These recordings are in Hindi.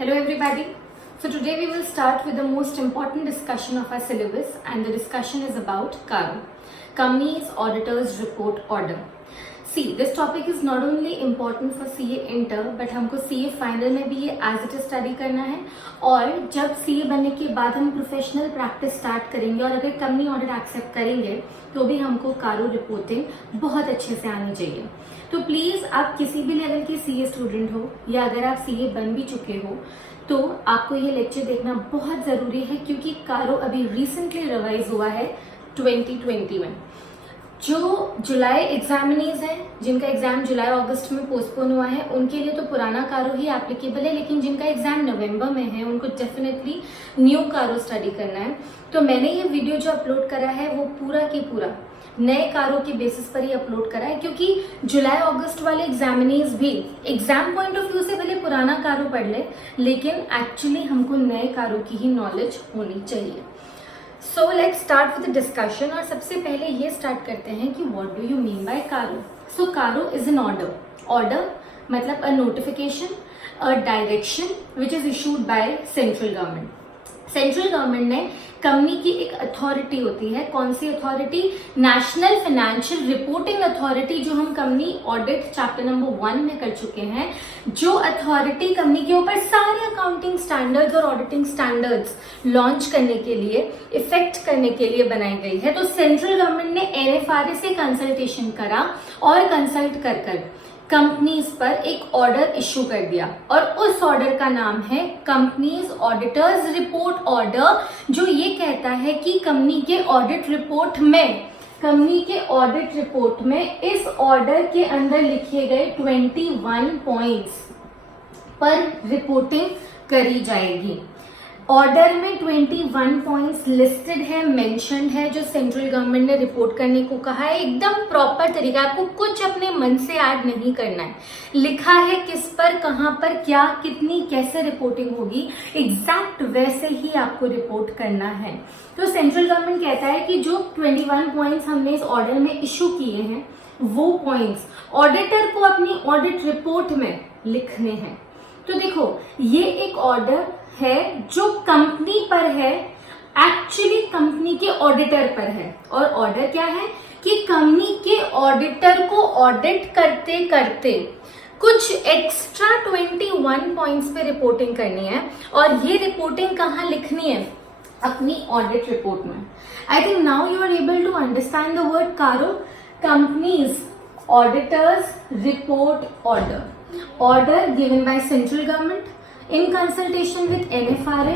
Hello everybody. So today we will start with the most important discussion of our syllabus, and the discussion is about CARO, Companies Auditors Report Order. See, this topic is not only important for CA Inter but हमको CA फाइनल में भी ये एज इट स्टडी करना है, और जब CA बनने के बाद हम प्रोफेशनल प्रैक्टिस स्टार्ट करेंगे और अगर कंपनी ऑडिट एक्सेप्ट करेंगे तो भी हमको CARO रिपोर्टिंग बहुत अच्छे से आनी चाहिए. तो प्लीज आप किसी भी लेवल के CA स्टूडेंट हो या अगर आप CA बन भी चुके हो तो आपको ये लेक्चर देखना बहुत जरूरी है, क्योंकि CARO अभी रिसेंटली रिवाइज हुआ है 2020 में. जो जुलाई एग्जामिनीज हैं, जिनका एग्जाम जुलाई अगस्त में पोस्टपोन हुआ है, उनके लिए तो पुराना CARO ही एप्लीकेबल है, लेकिन जिनका एग्जाम नवंबर में है उनको डेफिनेटली न्यू CARO स्टडी करना है. तो मैंने ये वीडियो जो अपलोड करा है वो पूरा की पूरा नए CARO के बेसिस पर ही अपलोड करा है, क्योंकि जुलाई अगस्त वाले एग्जामिनीज भी एग्जाम पॉइंट ऑफ व्यू से भले पुराना CARO पढ़ ले, लेकिन एक्चुअली हमको नए CARO की ही नॉलेज होनी चाहिए. So let's start with the discussion. और सबसे पहले ये स्टार्ट करते हैं कि what do you mean by CARO. So CARO is an order. Order मतलब a notification, a direction which is issued by central government. Central government ने कंपनी की एक अथॉरिटी होती है. कौन सी authority? National financial reporting authority, जो हम कंपनी ऑडिट चैप्टर नंबर 1 में कर चुके हैं. जो अथॉरिटी कंपनी के ऊपर सारे अकाउंटिंग स्टैंडर्ड्स और ऑडिटिंग स्टैंडर्ड्स लॉन्च करने के लिए, इफेक्ट करने के लिए बनाई गई है. तो सेंट्रल गवर्नमेंट ने NFRA से कंसल्टेशन करा और कंसल्ट कर कंपनीज पर एक ऑर्डर इश्यू कर दिया, और उस ऑर्डर का नाम है कंपनीज ऑडिटर्स रिपोर्ट ऑर्डर, जो ये कहता है कि कंपनी के ऑडिट रिपोर्ट में इस ऑर्डर के अंदर लिखे गए 21 पॉइंट्स पर रिपोर्टिंग करी जाएगी. ऑर्डर में 21 पॉइंट्स लिस्टेड है, मेंशन्ड है, जो सेंट्रल गवर्नमेंट ने रिपोर्ट करने को कहा है. एकदम प्रॉपर तरीका, आपको कुछ अपने मन से ऐड नहीं करना है. लिखा है किस पर, कहां पर, क्या, कितनी, कैसे रिपोर्टिंग होगी, एग्जैक्ट वैसे ही आपको रिपोर्ट करना है. तो सेंट्रल गवर्नमेंट कहता है कि जो 21 पॉइंट्स हमने इस ऑर्डर में इश्यू किए हैं वो पॉइंट्स ऑडिटर को अपनी ऑडिट रिपोर्ट में लिखने हैं. तो देखो, ये एक ऑर्डर है जो कंपनी पर है, एक्चुअली कंपनी के ऑडिटर पर है. और ऑर्डर क्या है कि कंपनी के ऑडिटर को ऑडिट करते करते कुछ एक्स्ट्रा 21 पॉइंट्स पे रिपोर्टिंग करनी है, और ये रिपोर्टिंग कहाँ लिखनी है? अपनी ऑडिट रिपोर्ट में. I think now you are able to understand the word CARO. Companies auditors report order. Order given by central government in consultation with NFRA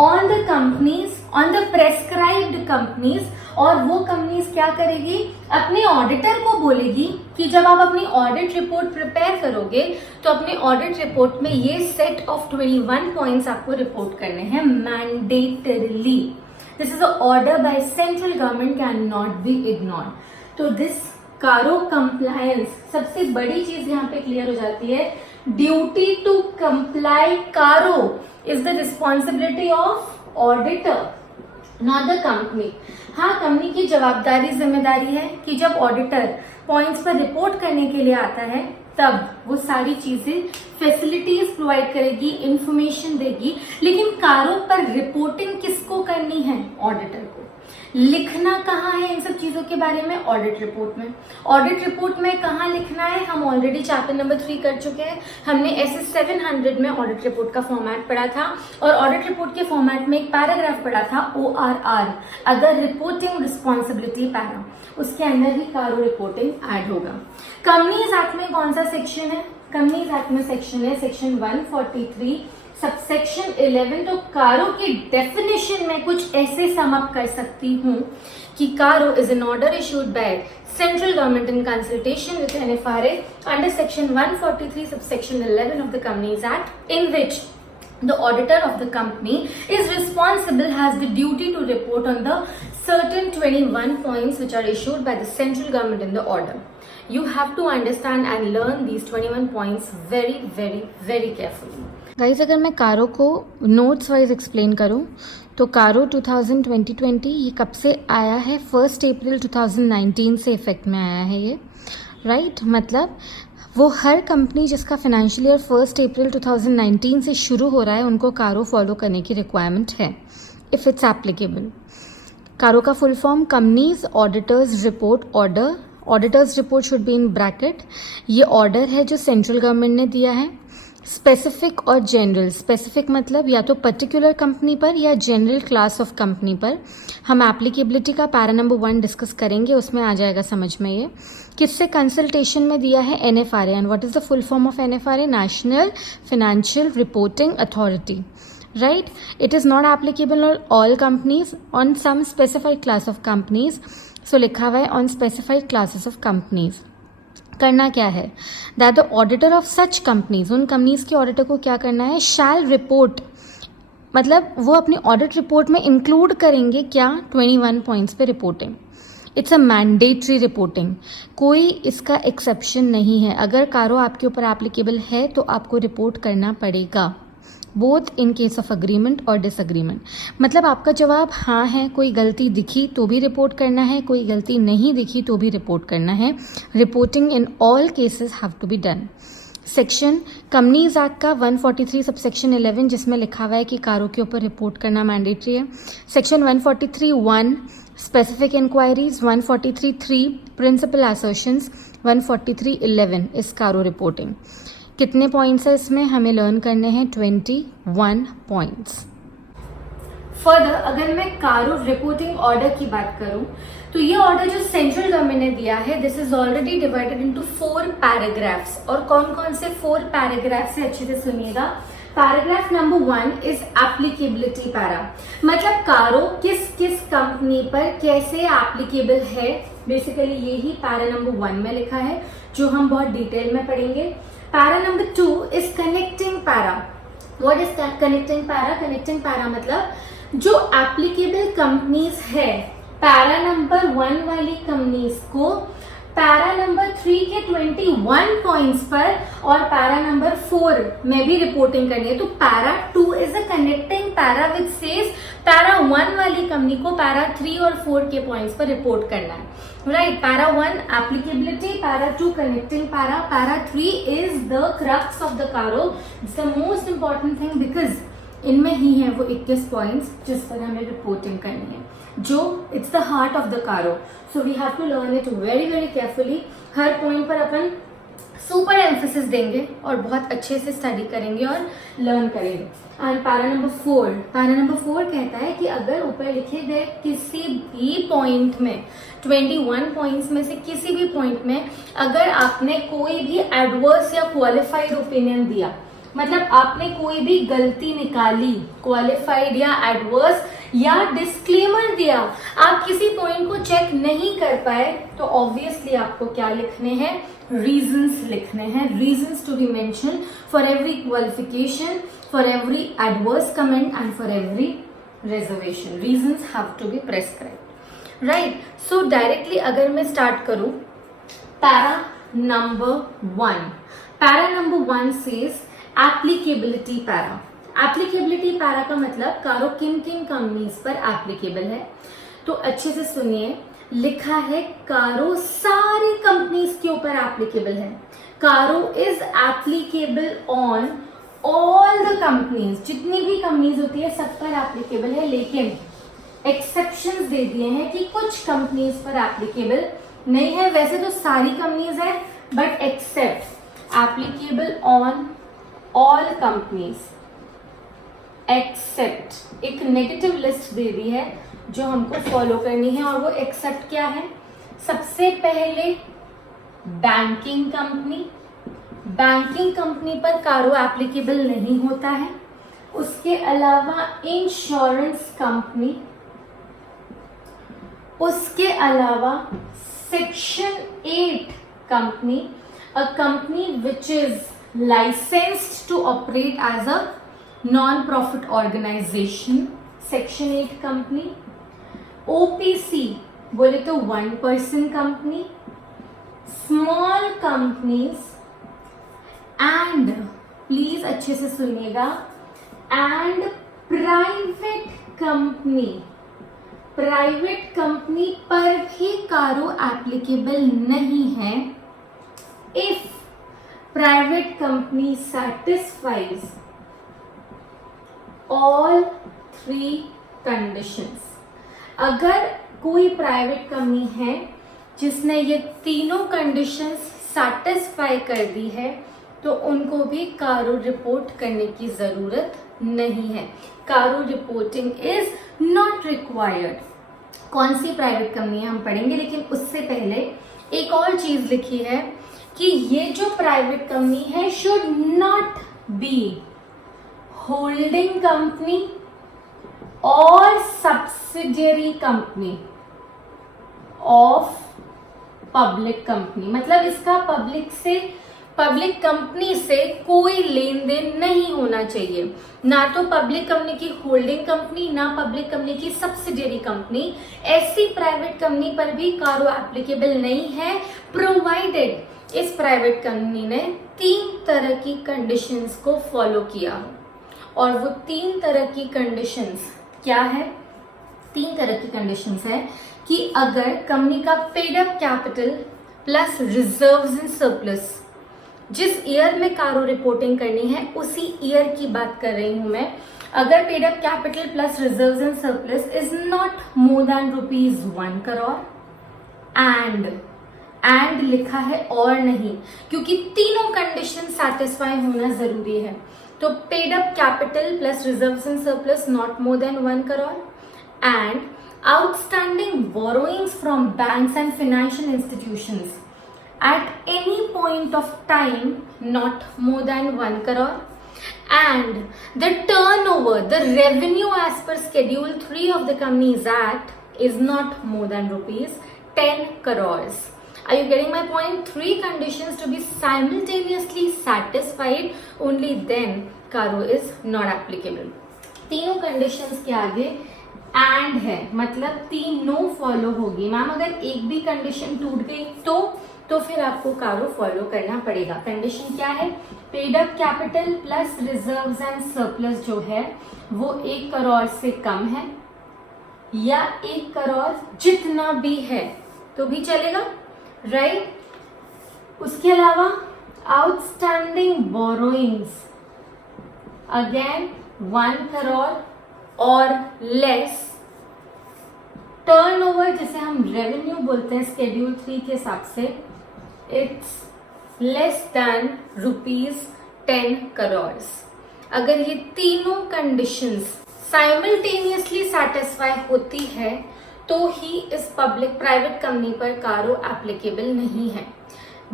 on the companies, on the prescribed companies. और वो कंपनीज क्या करेगी? अपने ऑडिटर को बोलेगी कि जब आप अपनी ऑडिट रिपोर्ट प्रिपेयर करोगे तो अपने ऑडिट रिपोर्ट में ये सेट ऑफ 21 पॉइंट्स आपको रिपोर्ट करने हैं mandatorily. This is a order by central government, can not be ignored. तो दिस CARO कंप्लायंस, सबसे बड़ी चीज यहाँ पे क्लियर हो जाती है. Duty to comply CARO is the responsibility of auditor, not the company. हाँ, कंपनी की जवाबदारी, जिम्मेदारी है कि जब ऑडिटर पॉइंट्स पर रिपोर्ट करने के लिए आता है तब वो सारी चीजें, फैसिलिटीज प्रोवाइड करेगी, इंफॉर्मेशन देगी. लेकिन CARO पर रिपोर्टिंग किसको करनी है? ऑडिटर को. लिखना कहाँ है इन सब चीजों के बारे में? ऑडिट रिपोर्ट में. ऑडिट रिपोर्ट में कहाँ लिखना है? हम ऑलरेडी चैप्टर नंबर 3 कर चुके हैं. हमने ऐसे 700 में ऑडिट रिपोर्ट का फॉर्मेट पढ़ा था, और ऑडिट रिपोर्ट के फॉर्मेट में एक पैराग्राफ पढ़ा था, ORR, other reporting responsibility para. उसके अंदर ही CARO रिपोर्टिंग ऐड होगा. कंपनीज एक्ट में कौन सा सेक्शन है? कंपनीज एक्ट में सेक्शन है सेक्शन 143 सबसेक्शन 11. तो CARO की डेफिनेशन में कुछ ऐसे सम अप कर सकती हूँ कि CARO is an order issued by central government in consultation with NFRA under section 143 subsection 11 of the companies act, in which the auditor of the company is responsible, has the duty to report on the certain 21 points which are issued by the central government in the order. You have to understand and learn these 21 points very very very carefully. Guys, अगर मैं CARO को नोट्स वाइज एक्सप्लेन करूँ तो CARO 2020 ये कब से आया है? 1 अप्रैल 2019 से इफेक्ट में आया है ये, राइट? मतलब वो हर कंपनी जिसका फाइनेंशियल ईयर 1 अप्रैल 2019 से शुरू हो रहा है उनको कारो फॉलो करने की रिक्वायरमेंट है, इफ़ इट्स एप्लीकेबल। कारो का full form companies auditors report order, auditors report should be in bracket. ये ऑर्डर है जो सेंट्रल गवर्नमेंट ने दिया है। स्पेसिफिक और जनरल, स्पेसिफिक मतलब या तो पर्टिकुलर कंपनी पर या जनरल क्लास ऑफ कंपनी पर। हम एप्लीकेबिलिटी का पैरा नंबर 1 डिस्कस करेंगे, उसमें आ जाएगा समझ में ये। किससे कंसल्टेशन में दिया है? NFRA। And what is the full form of NFRA? National financial reporting authority, right? It is not applicable on all companies, on some specified class of companies. So लिखा हुआ है on specified classes of companies। करना क्या है? That the auditor of such companies, उन कंपनीज के ऑडिटर को क्या करना है? shall report, मतलब वो अपनी ऑडिट रिपोर्ट में इंक्लूड करेंगे क्या? 21 पॉइंट्स पे reporting. It's a mandatory reporting, कोई इसका एक्सेप्शन नहीं है। अगर कारो आपके ऊपर एप्लीकेबल है तो आपको रिपोर्ट करना पड़ेगा, both in case of agreement और डिसअग्रीमेंट। मतलब आपका जवाब हाँ है, कोई गलती दिखी तो भी रिपोर्ट करना है, कोई गलती नहीं दिखी तो भी रिपोर्ट करना है। Reporting in all cases have to be done. Section companies act का 143 सबसेक्शन 11 जिसमें लिखा हुआ है कि कारो के ऊपर रिपोर्ट करना मैंडेटरी है। Section 143(1) specific inquiries, 143(3) principal assertions, 143(11) इस कारो रिपोर्टिंग। कितने पॉइंट्स है इसमें? हमें लर्न करने हैं 21 पॉइंट्स। फर्दर अगर मैं कारो रिपोर्टिंग ऑर्डर की बात करूं तो ये ऑर्डर जो सेंट्रल गवर्नमेंट ने दिया है, this is already divided into 4 paragraphs. और कौन कौन से 4 पैराग्राफ्स है अच्छे से सुनिएगा। Paragraph number 1 is applicability para, मतलब कारो किस किस कंपनी पर कैसे एप्लीकेबल है, बेसिकली यही पैरा नंबर 1 में लिखा है जो हम बहुत डिटेल में पढ़ेंगे। Para number 2 is connecting para. What is connecting para? Connecting para मतलब जो एप्लीकेबल कंपनीज है पैरा नंबर 1 वाली कंपनीज को पैरा नंबर 3 के 21 पॉइंट्स पर और पैरा नंबर 4 में भी रिपोर्टिंग करनी है। तो para 2 is a connecting para which says para 1 वाली कंपनी को पैरा 3 और 4 के पॉइंट्स पर रिपोर्ट करना है, right? Para 1 applicability, para 2 connecting para, para 3 is the crux of the CARO. It's the most important thing because इनमें ही है वो 21 पॉइंट्स जिस पर हमें रिपोर्टिंग करनी है, जो it's the heart of the CARO. So we have to learn it very very carefully. हर पॉइंट पर अपन सुपर एम्फेसिस देंगे और बहुत अच्छे से स्टडी करेंगे और लर्न करेंगे। एंड पैरा नंबर 4 कहता है कि अगर ऊपर लिखे गए किसी भी पॉइंट में 21 पॉइंट्स में से किसी भी पॉइंट में अगर आपने कोई भी एडवर्स या क्वालिफाइड ओपिनियन दिया, मतलब आपने कोई भी गलती निकाली, क्वालिफाइड या एडवर्स या डिस्क्लेमर दिया, आप किसी पॉइंट को चेक नहीं कर पाए, तो ऑब्वियसली आपको क्या लिखने हैं? रीजंस लिखने हैं। Reasons to be mention for every qualification, for every adverse comment and for every reservation. Reasons have to be prescribed, right? So directly अगर मैं स्टार्ट करूं para number 1, para number 1 says applicability para. Applicability para का मतलब कारो किन किन कंपनीज पर एप्लीकेबल है, तो अच्छे से सुनिए। लिखा है कारो सारी कंपनीज के ऊपर एप्लीकेबल है। कारो is applicable on all the companies, जितनी भी कंपनीज होती है सब पर एप्लीकेबल है, लेकिन एक्सेप्शंस दे दिए हैं कि कुछ कंपनीज पर एप्लीकेबल नहीं है। वैसे तो सारी कंपनीज है but except applicable on all companies except, एक नेगेटिव लिस्ट दे दी है जो हमको फॉलो करनी है। और वो एक्सेप्ट क्या है? सबसे पहले बैंकिंग कंपनी, बैंकिंग कंपनी पर कारो एप्लीकेबल नहीं होता है। उसके अलावा इंश्योरेंस कंपनी, उसके अलावा section 8 company, a company which is licensed to operate as a non-profit organization, section 8 company, OPC बोले तो 1% company, small companies and please अच्छे से सुनिएगा, and private company, private company पर भी कारो एप्लीकेबल नहीं है। If private company satisfies all three conditions, अगर कोई प्राइवेट कंपनी है जिसने ये तीनों कंडीशंस सेटिस्फाई कर दी है तो उनको भी कारो रिपोर्ट करने की जरूरत नहीं है। कारो रिपोर्टिंग इज नॉट रिक्वायर्ड। कौन सी प्राइवेट कंपनी है हम पढ़ेंगे, लेकिन उससे पहले एक और चीज लिखी है कि ये जो प्राइवेट कंपनी है should not be holding company और subsidiary company of public company. मतलब इसका पब्लिक कंपनी से कोई लेन देन नहीं होना चाहिए, ना तो पब्लिक कंपनी की होल्डिंग कंपनी, ना पब्लिक कंपनी की सब्सिडियरी कंपनी। ऐसी प्राइवेट कंपनी पर भी कारो एप्लीकेबल नहीं है, प्रोवाइडेड इस प्राइवेट कंपनी ने 3 तरह की कंडीशंस को फॉलो किया हो। और वो 3 तरह की कंडीशंस क्या है? 3 तरह की कंडीशंस है कि अगर कंपनी का paid up capital plus reserves in surplus, जिस ईयर में कारो रिपोर्टिंग करनी है उसी ईयर की बात कर रही हूं मैं, अगर paid up capital plus reserves in surplus is not more than ₹1 crore and लिखा है और नहीं, क्योंकि तीनों कंडीशन सेटिस्फाई होना जरूरी है। तो paid up capital plus reserves in surplus not more than 1 crore and outstanding borrowings from banks and financial institutions at any point of time not more than 1 crore, and the turnover, the revenue as per schedule 3 of the Companies Act is not more than ₹10 crores. Are you getting my point? 3 conditions to be simultaneously satisfied, only then caro is not applicable. तीनों conditions के आगे एंड है, मतलब तीनों फॉलो होगी। मैम अगर एक भी कंडीशन टूट गई तो फिर आपको कारो फॉलो करना पड़ेगा। कंडीशन क्या है? Paid up capital plus reserves and surplus जो है वो 1 करोड़ से कम है, या 1 करोड़ जितना भी है तो भी चलेगा, राइट? उसके अलावा आउटस्टैंडिंग बोरोइंग्स अगेन 1 करोड़ और लेस, टर्नओवर जिसे हम रेवेन्यू बोलते हैं स्केड्यूल 3 के हिसाब से, इट्स लेस देन ₹10 करोड़। अगर ये तीनों कंडीशंस साइमल्टेनियसली सेटिस्फाई होती है तो ही इस पब्लिक प्राइवेट कंपनी पर कारो एप्लीकेबल नहीं है।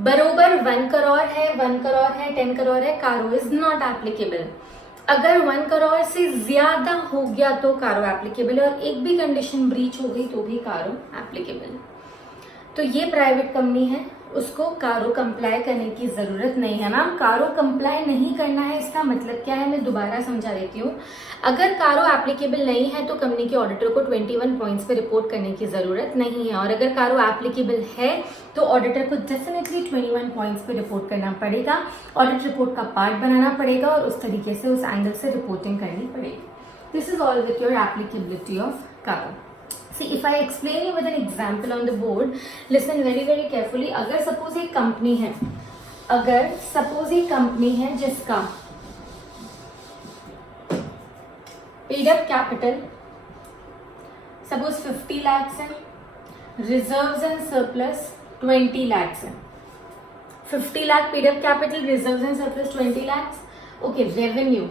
बरोबर 1 करोड़ है, 1 करोड़ है, 10 करोड़ है, कारो इज नॉट एप्लीकेबल। अगर 1 करोड़ से ज्यादा हो गया तो कारो एप्लीकेबल है, और एक भी कंडीशन ब्रीच हो गई तो भी कारो एप्लीकेबल। तो ये प्राइवेट कंपनी है, उसको कारो कंप्लाई करने की जरूरत नहीं है। मैम कारो कंप्लाई नहीं करना है इसका मतलब क्या है, मैं दोबारा समझा देती हूँ। अगर कारो एप्लीकेबल नहीं है तो कंपनी के ऑडिटर को 21 पॉइंट्स पे रिपोर्ट करने की जरूरत नहीं है, और अगर कारो एप्लीकेबल है तो ऑडिटर को डेफिनेटली 21 पॉइंट्स पे रिपोर्ट करना पड़ेगा, ऑडिट रिपोर्ट का पार्ट बनाना पड़ेगा और उस तरीके से उस एंगल से रिपोर्टिंग करनी पड़ेगी। This is all with your applicability of कारो। See, if I explain you with an example on the board, listen very very carefully. अगर suppose एक कंपनी है, अगर suppose एक कंपनी है जिसका paid up capital suppose 50 lakhs है, reserves and surplus 20 lakhs है। 50 lakh paid up capital, reserves and surplus 20 lakhs. Okay, revenue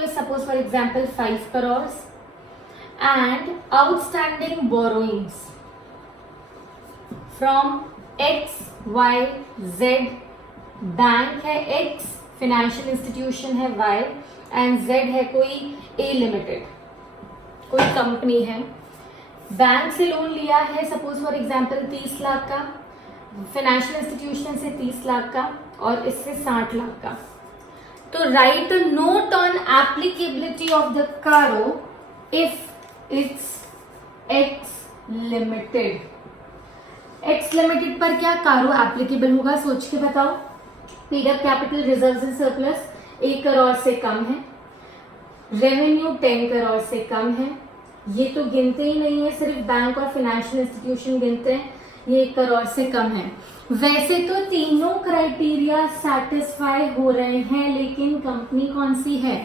is suppose for example 5 crores. And outstanding borrowings from X, Y, Z, bank है X, financial institution है Y, and Z है कोई A लिमिटेड, कोई कंपनी है। बैंक से लोन लिया है सपोज फॉर एग्जांपल 30 लाख का, फाइनेंशियल इंस्टीट्यूशन से 30 लाख का और इससे 60 लाख का। तो write note on applicability of the CARO if it's X limited. X limited पर क्या कारो एप्लीकेबल होगा, सोच के बताओ। Paid up capital, reserves and surplus 1 crore से कम है, रेवेन्यू 10 करोड़ से कम है। ये तो गिनते ही नहीं है, सिर्फ बैंक और फाइनेंशियल इंस्टीट्यूशन गिनते हैं। ये 1 करोड़ से कम है। वैसे तो तीनों क्राइटेरिया सेटिस्फाई हो रहे हैं, लेकिन कंपनी कौन सी है?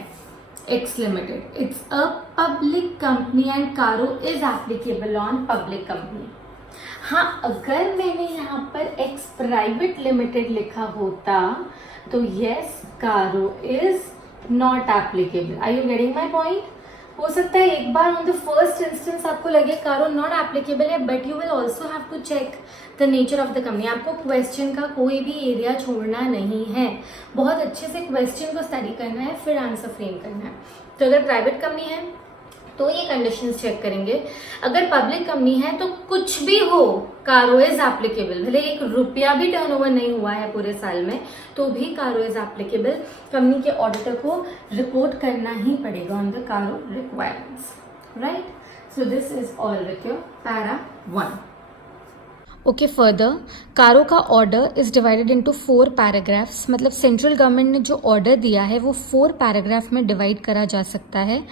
X limited. It's a public company and कारो is applicable on public company. हाँ, अगर मैंने यहाँ पर एक्स प्राइवेट लिमिटेड लिखा होता तो yes, CARO is not applicable. Are you getting my point? हो सकता है एक बार ऑन द फर्स्ट इंस्टेंस आपको लगे कारो नॉट एप्लीकेबल है, but you will also have to check the nature of the company. आपको क्वेश्चन का कोई भी एरिया छोड़ना नहीं है, बहुत अच्छे से क्वेश्चन को स्टडी करना है, फिर आंसर फ्रेम करना है। तो अगर प्राइवेट कंपनी है तो ये कंडीशंस चेक करेंगे, अगर पब्लिक कंपनी है तो कुछ भी हो कारो इज एप्लीकेबल। भले 1 रुपया भी टर्नओवर नहीं हुआ है पूरे साल में तो भी कारो इज एप्लीकेबल। कंपनी के ऑडिटर को रिपोर्ट करना ही पड़ेगा ऑन द कारो requirements, right? So this is all with your para 1। Okay, further कारो का order is divided into 4 paragraphs. मतलब सेंट्रल गवर्नमेंट ने जो ऑर्डर दिया है वो 4 पैराग्राफ में डिवाइड करा जा सकता है।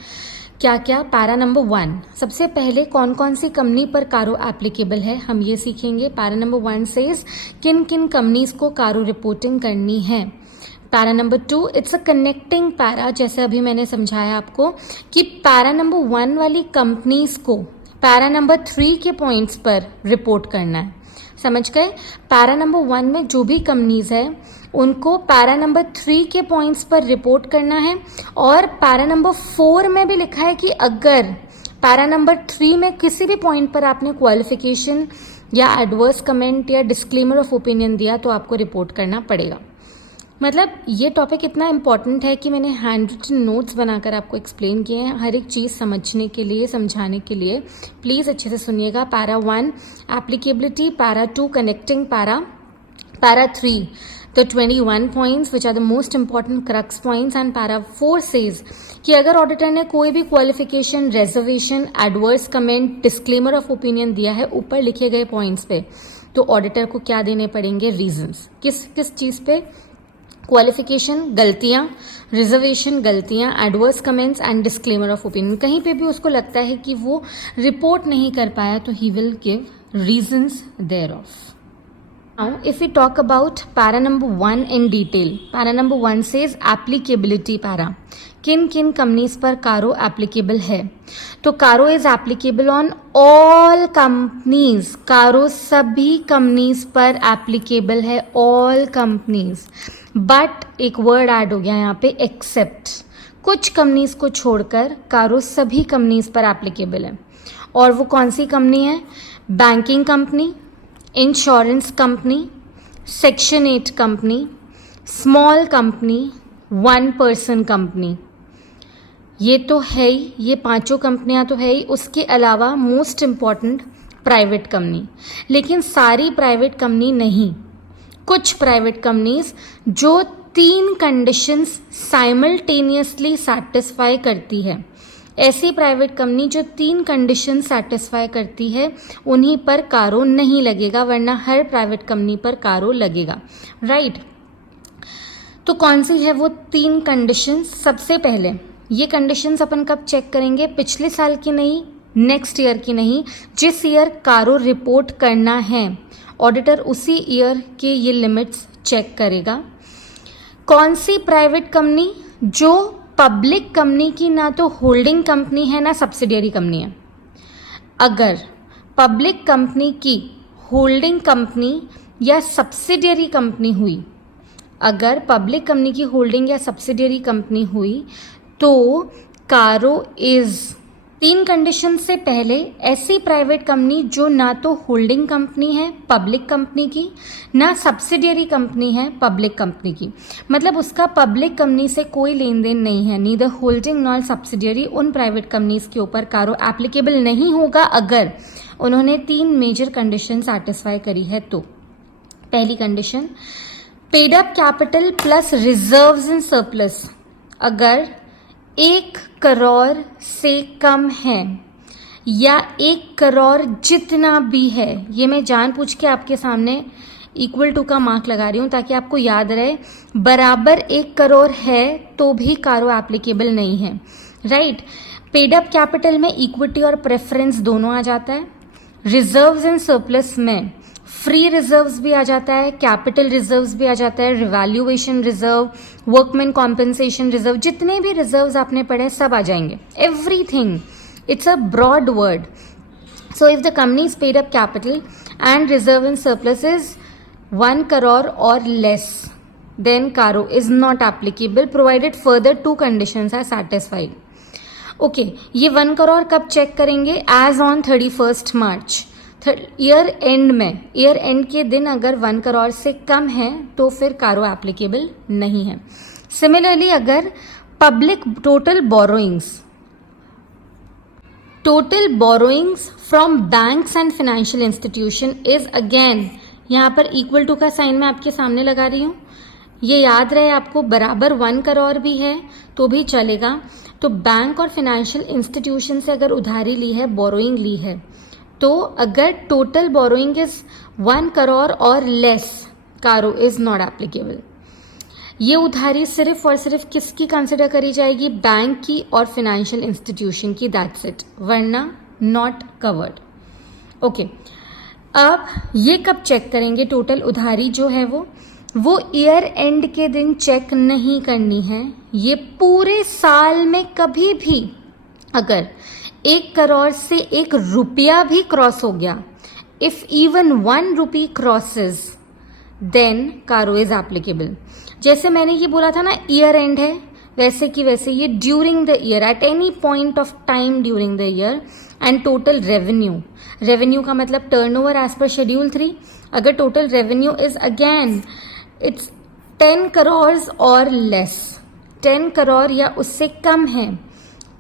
क्या क्या? पैरा नंबर 1, सबसे पहले कौन कौन सी कंपनी पर कारो एप्लीकेबल है हम ये सीखेंगे। पैरा नंबर 1 सेज किन किन कंपनीज को कारो रिपोर्टिंग करनी है। Para number 2 it's a connecting para, जैसे अभी मैंने समझाया आपको कि पैरा नंबर 1 वाली कंपनीज को पैरा नंबर 3 के पॉइंट्स पर रिपोर्ट करना है। समझ गए? पैरा नंबर 1 में जो भी कंपनीज है उनको पैरा नंबर 3 के पॉइंट्स पर रिपोर्ट करना है, और पैरा नंबर 4 में भी लिखा है कि अगर पैरा नंबर 3 में किसी भी पॉइंट पर आपने क्वालिफिकेशन या एडवर्स कमेंट या डिस्क्लेमर ऑफ ओपिनियन दिया तो आपको रिपोर्ट करना पड़ेगा। मतलब ये टॉपिक इतना इम्पॉर्टेंट है कि मैंने हैंड रिटन नोट्स बनाकर आपको एक्सप्लेन किए हैं हर एक चीज़ समझने के लिए, समझाने के लिए। प्लीज़ अच्छे से सुनिएगा। Para 1 applicability, para 2 connecting para, para 3 the 21 points which are the most important crux points, and para 4 says कि अगर ऑडिटर ने कोई भी qualification, reservation, adverse comment, disclaimer of opinion दिया है ऊपर लिखे गए पॉइंट्स पे, तो ऑडिटर को क्या देने पड़ेंगे? रीजंस। किस किस चीज़ पे? क्वालिफिकेशन गलतियां, रिजर्वेशन गलतियां, adverse comments and disclaimer of opinion. कहीं पे भी उसको लगता है कि वो रिपोर्ट नहीं कर पाया तो he will give reasons thereof. Now, if we talk about para number 1 in detail, para number 1 says applicability para. किन किन कंपनीज पर कारो एप्लीकेबल है? तो कारो is applicable on all companies. कारो सभी कंपनीज पर एप्लीकेबल है, ऑल कंपनीज। बट एक वर्ड ऐड हो गया यहाँ पे, एक्सेप्ट। कुछ कंपनीज को छोड़कर कारो सभी कंपनीज पर एप्लीकेबल है। और वो कौन सी कंपनी है? Banking company, insurance company, section 8 company, small company, 1 person company. ये तो है ही, ये 5 कंपनियां तो है ही। उसके अलावा मोस्ट इम्पॉर्टेंट प्राइवेट कंपनी। लेकिन सारी प्राइवेट कंपनी नहीं, कुछ प्राइवेट कंपनीज जो 3 कंडीशंस साइमल्टेनियसली सैटिस्फाई करती है। ऐसी प्राइवेट कंपनी जो 3 कंडीशन सेटिस्फाई करती है उन्हीं पर कारो नहीं लगेगा, वरना हर प्राइवेट कंपनी पर कारो लगेगा, राइट? तो कौन सी है वो 3 कंडीशंस? सबसे पहले ये कंडीशंस अपन कब चेक करेंगे? पिछले साल की नहीं, नेक्स्ट ईयर की नहीं, जिस ईयर कारो रिपोर्ट करना है ऑडिटर उसी ईयर के ये लिमिट्स चेक करेगा। कौन सी प्राइवेट कंपनी? जो पब्लिक कंपनी की ना तो होल्डिंग कंपनी है ना सब्सिडियरी कंपनी है। अगर पब्लिक कंपनी की होल्डिंग कंपनी या सब्सिडियरी कंपनी हुई, अगर पब्लिक कंपनी की होल्डिंग या सब्सिडियरी कंपनी हुई तो कारो इज 3 कंडीशन से पहले ऐसी प्राइवेट कंपनी जो ना तो होल्डिंग कंपनी है पब्लिक कंपनी की, ना सब्सिडियरी कंपनी है पब्लिक कंपनी की। मतलब उसका पब्लिक कंपनी से कोई लेन देन नहीं है, नीदर होल्डिंग नॉर सब्सिडियरी। उन प्राइवेट कंपनीज के ऊपर कारो एप्लीकेबल नहीं होगा अगर उन्होंने 3 मेजर कंडीशन सेटिस्फाई करी है तो। पहली condition, paid up capital plus reserves in surplus. अगर 1 करोड़ से कम है या 1 करोड़ जितना भी है, ये मैं जानबूझ के आपके सामने इक्वल टू का मार्क लगा रही हूँ ताकि आपको याद रहे, बराबर 1 करोड़ है तो भी कारो एप्लीकेबल नहीं है, राइट? पेड अप कैपिटल में इक्विटी और प्रेफरेंस दोनों आ जाता है। रिजर्व्स एंड सरप्लस में फ्री रिजर्व्स भी आ जाता है, कैपिटल रिजर्व्स भी आ जाता है, revaluation reserve, workman compensation reserve, जितने भी रिजर्व्स आपने पढ़े सब आ जाएंगे. Everything. It's a broad word. So if the company is paid up capital and reserve and surplus is 1 crore or less, then CARO is not applicable provided further two conditions are satisfied. Okay, ये 1 crore कब चेक करेंगे? As on 31st March. Year and में, ईयर एंड के दिन अगर 1 करोड़ से कम है तो फिर कारो एप्लीकेबल नहीं है. सिमिलरली अगर public total borrowings from banks and financial institution is again, यहाँ पर इक्वल टू का साइन मैं आपके सामने लगा रही हूँ, ये याद रहे आपको, बराबर 1 करोड़ भी है तो भी चलेगा. तो बैंक और फाइनेंशियल इंस्टीट्यूशन से अगर उधारी ली है, बोरोइंग ली है, तो अगर टोटल बोरोइंग इज 1 करोड़ और लेस, कारो इज नॉट एप्लीकेबल. ये उधारी सिर्फ और सिर्फ किसकी कंसिडर करी जाएगी? बैंक की और फाइनेंशियल इंस्टीट्यूशन की, दैट्स इट, वरना नॉट कवर्ड. ओके, अब ये कब चेक करेंगे? टोटल उधारी जो है वो ईयर एंड के दिन चेक नहीं करनी है. ये पूरे साल में कभी भी अगर 1 करोड़ से 1 रुपया भी क्रॉस हो गया, if even 1 rupee crosses, then CARO is applicable. जैसे मैंने ये बोला था ना, ईयर एंड है, वैसे की वैसे ये during the year, eight any point of time during the year. And total revenue का मतलब टर्नओवर एज पर शेड्यूल 3. अगर total revenue is again it's 10 crore और लेस, 10 करोड़ या उससे कम है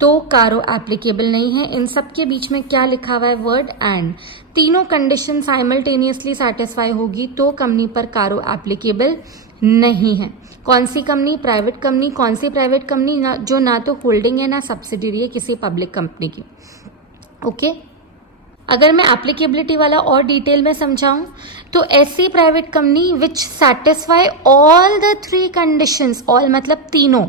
तो कारो एप्लीकेबल नहीं है. इन सब के बीच में क्या लिखा हुआ है? Word and. तीनों कंडीशन साइमल्टेनियसली सेटिस्फाई होगी तो कंपनी पर कारो एप्लीकेबल नहीं है. कौन सी कंपनी? Private company. कौन सी प्राइवेट कंपनी? जो ना तो होल्डिंग है ना सब्सिडरी है किसी पब्लिक कंपनी की. ओके, अगर मैं एप्लीकेबिलिटी वाला और डिटेल में समझाऊं तो ऐसी private company which satisfy all the 3 conditions, all मतलब तीनों,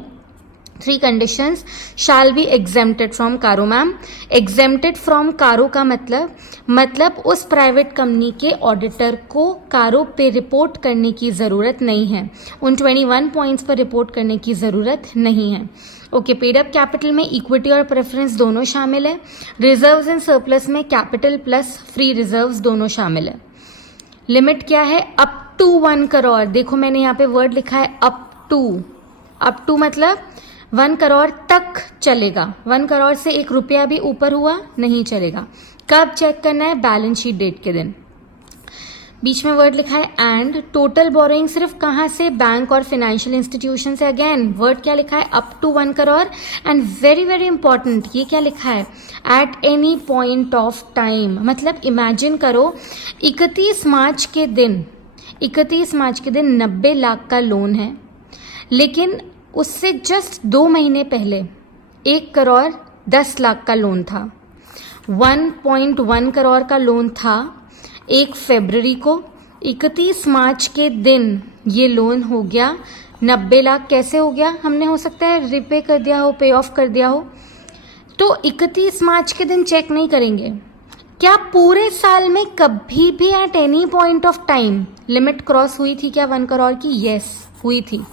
3 conditions shall be exempted from कारो. मैम, exempted from कारो का मतलब उस प्राइवेट कंपनी के ऑडिटर को कारो पे रिपोर्ट करने की ज़रूरत नहीं है, उन 21 पॉइंट्स पर रिपोर्ट करने की ज़रूरत नहीं है. ओके, पेड अप कैपिटल में इक्विटी और प्रेफरेंस दोनों शामिल है. रिजर्व्स एंड सरप्लस में कैपिटल प्लस फ्री रिजर्व्स दोनों शामिल है. लिमिट क्या है? Up to 1 crore. देखो मैंने यहाँ पे वर्ड लिखा है अप टू मतलब 1 करोड़ तक चलेगा. 1 करोड़ से 1 रुपया भी ऊपर हुआ नहीं चलेगा. कब चेक करना है? बैलेंस शीट डेट के दिन. बीच में वर्ड लिखा है एंड. टोटल बोरोइंग सिर्फ कहाँ से? बैंक और फाइनेंशियल इंस्टीट्यूशन से. अगेन वर्ड क्या लिखा है? Up to 1 crore. And very very important, ये क्या लिखा है? At any point of time. मतलब इमेजिन करो 31 मार्च के दिन 90 लाख का लोन है, लेकिन उससे जस्ट 2 महीने पहले 1 करोड़ 10 लाख का लोन था. 1.1 करोड़ का लोन था 1 फरवरी को. 31 मार्च के दिन ये लोन हो गया 90 लाख. कैसे हो गया? हमने हो सकता है रिपे कर दिया हो, पे ऑफ कर दिया हो. तो 31 मार्च के दिन चेक नहीं करेंगे. क्या पूरे साल में कभी भी eight any point of time limit cross हुई थी क्या 1 करोड़ की? यस, हुई थी.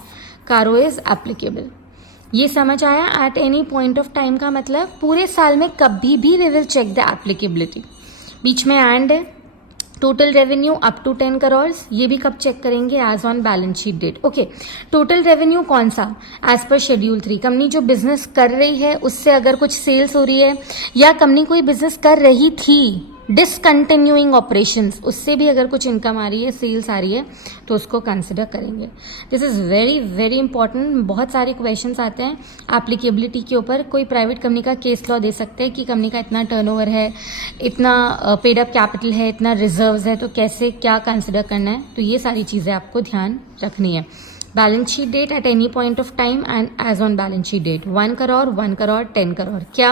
कारो इज एप्लीकेबल. ये समझ आया? At any point of time का मतलब पूरे साल में कभी भी we will check the applicability. बीच में एंड है. Total revenue up to 10 crore, ये भी कब चेक करेंगे? As on balance sheet date. Okay, total revenue कौन सा? As per schedule 3. कंपनी जो बिजनेस कर रही है उससे अगर कुछ सेल्स हो रही है, या कंपनी कोई बिजनेस कर रही थी डिसकंटिन्यूइंग ऑपरेशंस, उससे भी अगर कुछ इनकम आ रही है, सेल्स आ रही है, तो उसको कंसिडर करेंगे. This is very very important. बहुत सारे क्वेश्चंस आते हैं एप्लीकेबिलिटी के ऊपर. कोई प्राइवेट कंपनी का केस लॉ दे सकते हैं कि कंपनी का इतना टर्नओवर है, इतना पेड अप कैपिटल है, इतना रिजर्व्स है, तो कैसे क्या कंसिडर करना है. तो ये सारी चीज़ें आपको ध्यान रखनी है. Balance sheet date at any point of time and as on balance sheet date. 1 crore, 1 crore, 10 crore. क्या?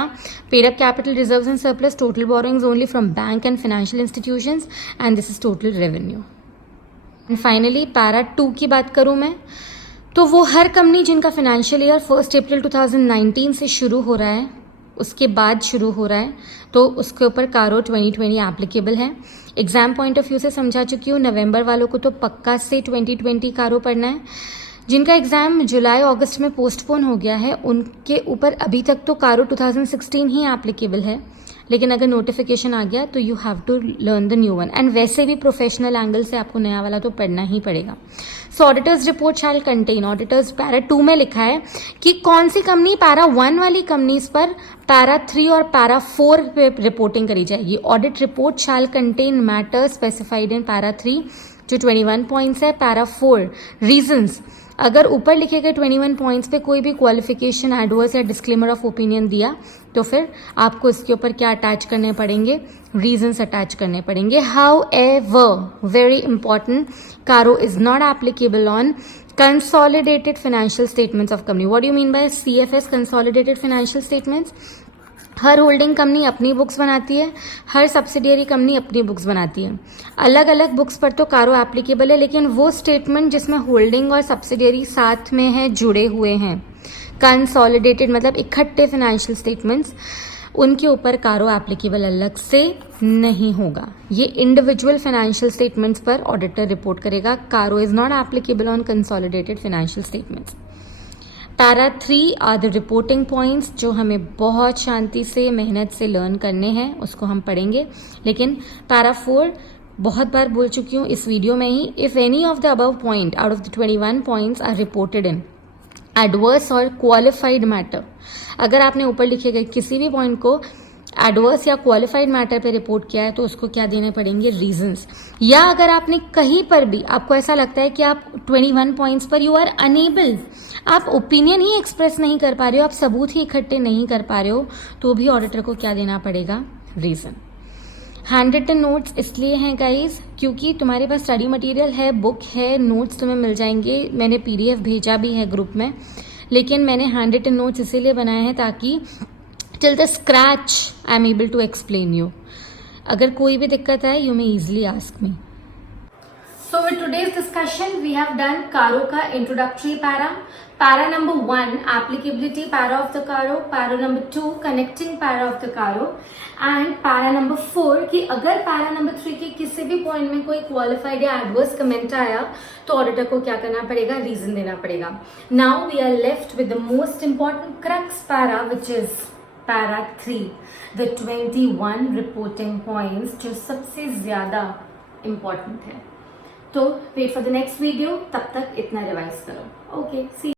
Paid up capital, reserves and surplus, total borrowings only from bank and financial institutions, and this is total revenue. And finally para 2 की बात करूं मैं, तो वो हर कंपनी जिनका फाइनेंशियल ईयर 1 अप्रैल 2019 से शुरू हो रहा है उसके बाद शुरू हो रहा है, तो उसके ऊपर कारो 2020 एप्लीकेबल है। एग्जाम पॉइंट ऑफ व्यू से समझा चुकी हूँ, नवंबर वालों को तो पक्का से 2020 कारो पढ़ना है। जिनका एग्जाम जुलाई अगस्त में पोस्टपोन हो गया है उनके ऊपर अभी तक तो कारो 2016 ही एप्लीकेबल है, लेकिन अगर नोटिफिकेशन आ गया तो you have to learn the new one. And वैसे भी प्रोफेशनल एंगल से आपको नया वाला तो पढ़ना ही पड़ेगा। So auditors report shall contain, auditors para 2 में लिखा है कि कौन सी कंपनी पैरा 1 वाली कंपनीज पर पैरा 3 और पैरा 4 पे रिपोर्टिंग करी जाएगी। Audit report shall contain matter specified in para 3 जो 21 पॉइंट्स है। पैरा 4 रीजंस, अगर ऊपर लिखे गए 21 पॉइंट्स पे कोई भी क्वालिफिकेशन, एडवर्स या डिस्क्लेमर ऑफ ओपिनियन दिया तो फिर आपको इसके ऊपर क्या अटैच करने पड़ेंगे, रीजंस अटैच करने पड़ेंगे। हाउ एवर, वेरी इंपॉर्टेंट, कारो is not applicable on consolidated financial statements of company. What do you mean bye CFS, consolidated financial statements? Her holding company अपनी बुक्स बनाती है, हर सब्सिडियरी कंपनी अपनी बुक्स बनाती है। अलग अलग बुक्स पर तो कारो एप्लीकेबल है, लेकिन वो स्टेटमेंट जिसमें होल्डिंग और सब्सिडियरी साथ में है, जुड़े हुए हैं, कंसोलिडेटेड मतलब इकट्ठे फाइनेंशियल स्टेटमेंट्स, उनके ऊपर कारो एप्लीकेबल अलग से नहीं होगा। ये इंडिविजुअल फाइनेंशियल स्टेटमेंट्स पर ऑडिटर रिपोर्ट करेगा। CARO is not applicable on consolidated financial statements. Para 3 are the reporting points जो हमें बहुत शांति से, मेहनत से लर्न करने हैं, उसको हम पढ़ेंगे। लेकिन पैरा 4 बहुत बार बोल चुकी हूँ इस वीडियो में ही, if any of the above point out of the 21 points are reported in adverse or qualified matter, अगर आपने ऊपर लिखे गए किसी भी पॉइंट को एडवर्स या क्वालिफाइड मैटर पे रिपोर्ट किया है तो उसको क्या देने पड़ेंगे, रीजंस। या अगर आपने कहीं पर भी, आपको ऐसा लगता है कि आप 21 पॉइंट्स पर यू आर अनेबल, आप ओपिनियन ही एक्सप्रेस नहीं कर पा रहे हो, आप सबूत ही इकट्ठे नहीं कर पा रहे हो, तो भी ऑडिटर को क्या देना पड़ेगा, रीजन। हैंड रिटन नोट्स इसलिए हैं गाइज क्योंकि तुम्हारे पास स्टडी मटेरियल है, बुक है, नोट्स तुम्हें मिल जाएंगे, मैंने PDF भेजा भी है ग्रुप में, लेकिन मैंने हैंड रिटन नोट्स इसीलिए बनाए हैं ताकि till the scratch I am able to explain you. अगर कोई भी दिक्कत है you may easily ask me. So with today's discussion, we have done Caro का introductory para, para number 1 applicability para of the Caro, para number 2 connecting para of the Caro, and para number 4 कि अगर para number 3 के किसी भी point में कोई qualified या adverse comment आया तो auditor को क्या करना पड़ेगा, reason देना पड़ेगा। Now we are left with the most important crux para, which is para 3, the 21 reporting points जो सबसे ज्यादा important है। तो wait for the next video, तब तक इतना रिवाइज करो। ओके, सी